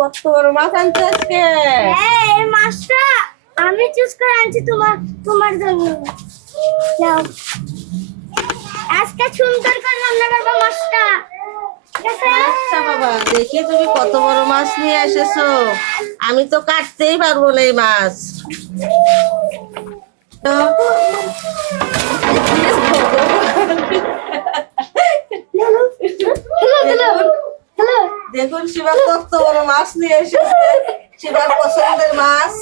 কত বড় মাছ আনছো আজকে? হ্যাঁ, এই মাছটা আমি চুজ করে আনছি তোমার জন্য। নাও, আজকে সুন্দর করে রান্না করবো মাছটা, ঠিক আছে? আচ্ছা বাবা, দেখি তুমি কত বড় মাছ নিয়ে এসেছো। আমি তো কাটতেই পারবো না এই মাছ। তো হ্যালো, দেখুন শিবা কত বড় মাছ নিয়ে এসেছে, শিবার পছন্দের মাছ।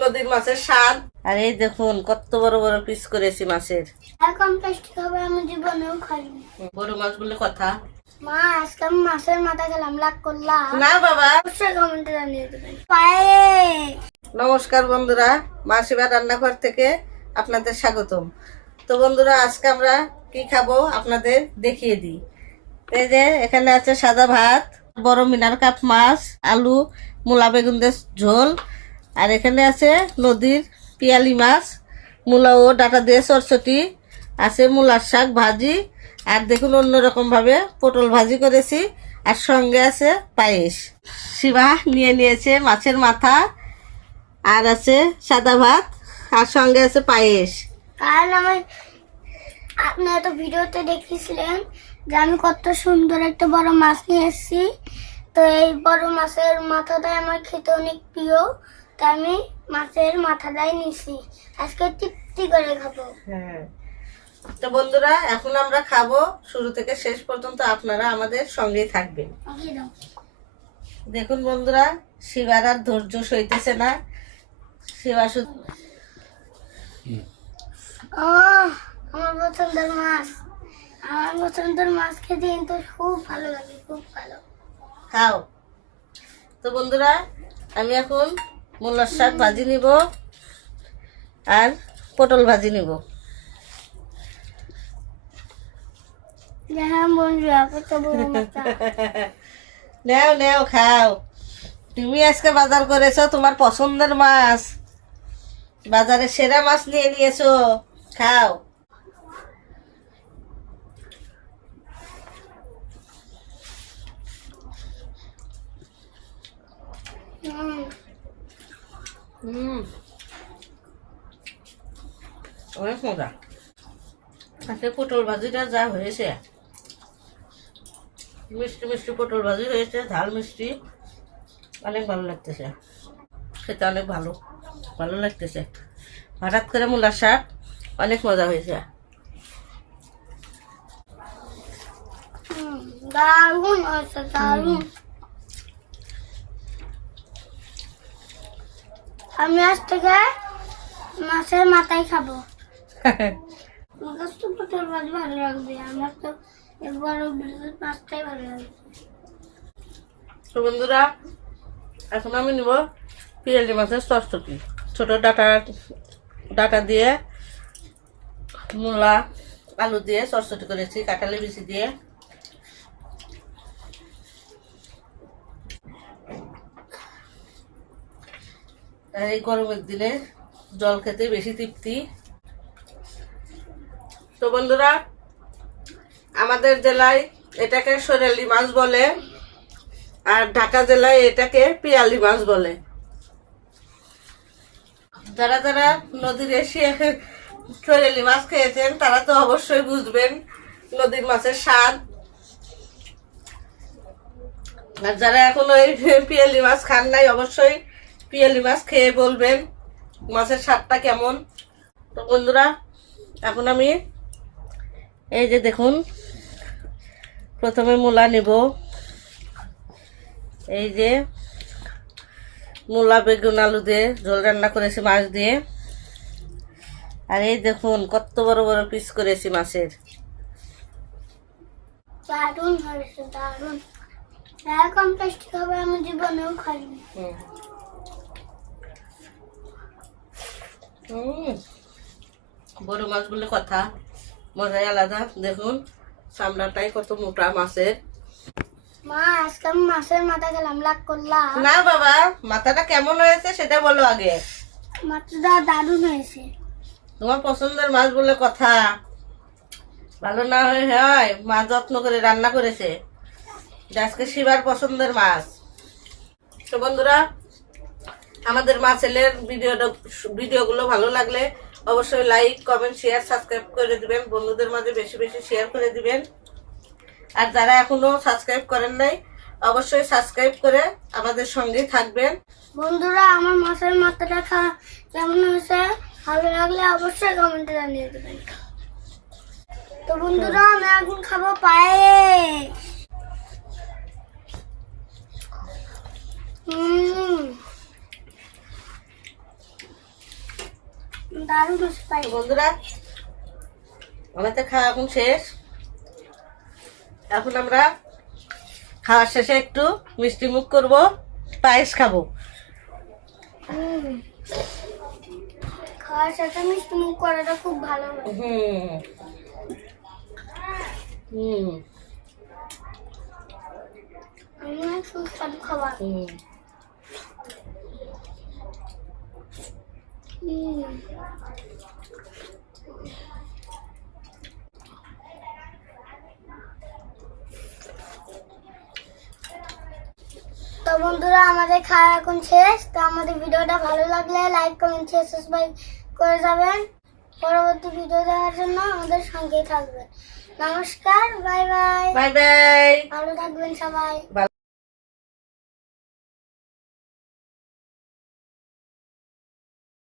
নদীর মাছের স্বাদ। আর এই দেখুন কত বড় বড় পিস করেছি মাছের। এখন টেস্টি হবে, আমি জীবনেও খাইনি। বড় মাছ বলে কথা। মা, আজকে আমি মাছের মাথা খেলাম, লাগ করলাম না বাবা। অবশ্যই কমেন্টে জানিয়ে দেবেন। পায়ে নমস্কার বন্ধুরা, মা শিবা রান্নাঘর থেকে আপনাদের স্বাগতম। তো বন্ধুরা, আজকে আমরা কি খাবো আপনাদের দেখিয়ে দিই। এই যে এখানে আছে সাদা ভাত, বড় মিনার কাপ মাছ, আলু, মূলা বেগুন দিয়ে ঝোল, আর এখানে আছে নদীর পিয়ালি মাছ, মূলা ও ডাটা দিয়ে চরচটি, আছে মূলার শাক ভাজি, আর দেখুন অন্যরকম ভাবে পটল ভাজি করেছি, আর সঙ্গে আছে পায়েস। শিবা নিয়ে নিয়েছে মাছের মাথা, আর আছে সাদা ভাত, আর সঙ্গে আছে পায়েস। কারণ আপনি এত ভিডিওতে দেখেছিলেন যে আমি কত সুন্দর একটা বড় মাছ নিয়ে এসেছি। তো এই বড় মাছের মাথাটাই আমার খেতে অনেক প্রিয়, তাই আমি মাছের মাথাটাই নিছি, আজকে তৃপ্তি করে খাবো। হ্যাঁ, তো বন্ধুরা এখন আমরা খাবো, শুরু থেকে শেষ পর্যন্ত আপনারা আমাদের সঙ্গেই থাকবেন। ওকে দাও। দেখুন বন্ধুরা, শিবার আর ধৈর্য সইতেছে না, শিবা শুধু আমার পছন্দের মাছ, আমার পছন্দের মাছ খেতে কিন্তু খুব ভালো লাগে, খুব ভালো। খাও। তো বন্ধুরা, আমি এখন মূলার শাক ভাজি নিব আর পটল ভাজি নিব। হ্যাঁ বন্ধুরা, কত বড় মাছটা। নেও নেও খাও। তুমি আজকে বাজার করেছো তোমার পছন্দের মাছ, বাজারে সেরা মাছ নিয়ে নিয়েছো, খাও। হুম, হুম, অনেক মজা। আজকে পটল ভাজিটা যা হয়েছে, মিষ্টি মিষ্টি পটল ভাজি হয়েছে, ঝাল মিষ্টি, অনেক ভালো লাগতেছে খেতে, অনেক ভালো ভালো লাগতেছে। হঠাৎ করে মূলার শাক, অনেক মজা হয়েছে। দারুণ হয়েছে, দারুণ। আমি আজ থেকে মাছের মাথায় খাবো। আমার কাছে তো পটল ভাজি ভালো লাগবে, আমার তো একবার মাছটাই ভালো লাগবে। তো বন্ধুরা, এখন আমি নিব পিয়ালি মাছের চচ্চড়ি। ছোট ডাটা ডাটা দিয়ে মূলা আলু দিয়ে চচ্চড়ি করেছি, কাঁঠালি বিচি দিয়ে। আর এই গরমের দিনে জল খেতে বেশি তৃপ্তি। তো বন্ধুরা, আমাদের জেলায় এটাকে সোনালি মাছ বলে, আর ঢাকা জেলায় এটাকে পিয়ালি মাছ বলে। যারা যারা নদীর এসে সোনালি মাছ খেয়েছেন তারা তো অবশ্যই বুঝবেন নদীর মাছের স্বাদ। আর যারা এখনো এই পিয়ালি মাছ খান নাই, অবশ্যই পিয়ালি মাছ খেয়ে বলবেন মাছের স্বাদটা কেমন। তো বন্ধুরা, এখন আমি এই যে দেখুন, প্রথমে মূলা নিব, এই যে মূলা বেগুন আলু দিয়ে ঝোল রান্না করেছি মাছ দিয়ে। আর এই দেখুন কত বড় বড় পিস করেছি মাছের। দারুণ হয়েছে, দারুণ। এরকম টেস্টি হবে আমি জীবনেও খাইনি। বড় মাছ বলে কথা, মজাই আলাদা। দেখুন চামড়াটাই কত মোটা মাছের। মা, আজকে আমি মাছের মাথা খেলাম, লাগ করলাম। না বাবা, মাথাটা কেমন হয়েছে সেটা বলো আগে। মাছটা দারুণ হয়েছে। তোমার পছন্দের মাছ বলে কথা, ভালো না হয় হয় মা যত্ন করে রান্না করেছে, এটা আজকে শিবার পছন্দের মাছ। তো বন্ধুরা, আমাদের মা ছেলের ভিডিওগুলো ভালো লাগলে অবশ্যই লাইক, কমেন্ট, শেয়ার, সাবস্ক্রাইব করে দিবেন। বন্ধুদের মাঝে বেশি বেশি শেয়ার করে দিবেন। আর যারা এখনো সাবস্ক্রাইব করেন নাই, অবশ্যই সাবস্ক্রাইব করে আমাদের সঙ্গেই থাকবেন। বন্ধুরা, আমার মাছের মাথাটা কেমন হয়েছে ভালো লাগলে অবশ্যই কমেন্টে জানিয়ে দেবেন। তো বন্ধুরা, আমি এখন খাবো পায়েস। দারুণ হয়েছে তো পায়েস। বন্ধুরা, আমাদের খাওয়া এখন শেষ। এখন আমরা খাওয়ার শেষে একটু মিষ্টি মুখ করব, পায়েস খাবো। খাওয়ার সাথে মিষ্টি মুখ করাটা খুব ভালো হয়। অনেক সুস্বাদু খাবার। তো বন্ধুরা, আমাদের খাওয়া এখন শেষ। তো আমাদের ভিডিওটা ভালো লাগলে লাইক, কমেন্ট, শেয়ার, সাবস্ক্রাইব করে যাবেন। পরবর্তী ভিডিও দেখার জন্য আমাদের সঙ্গেই থাকবেন। নমস্কার, বাই বাই। Bye bye. ভালো থাকবেন সবাই।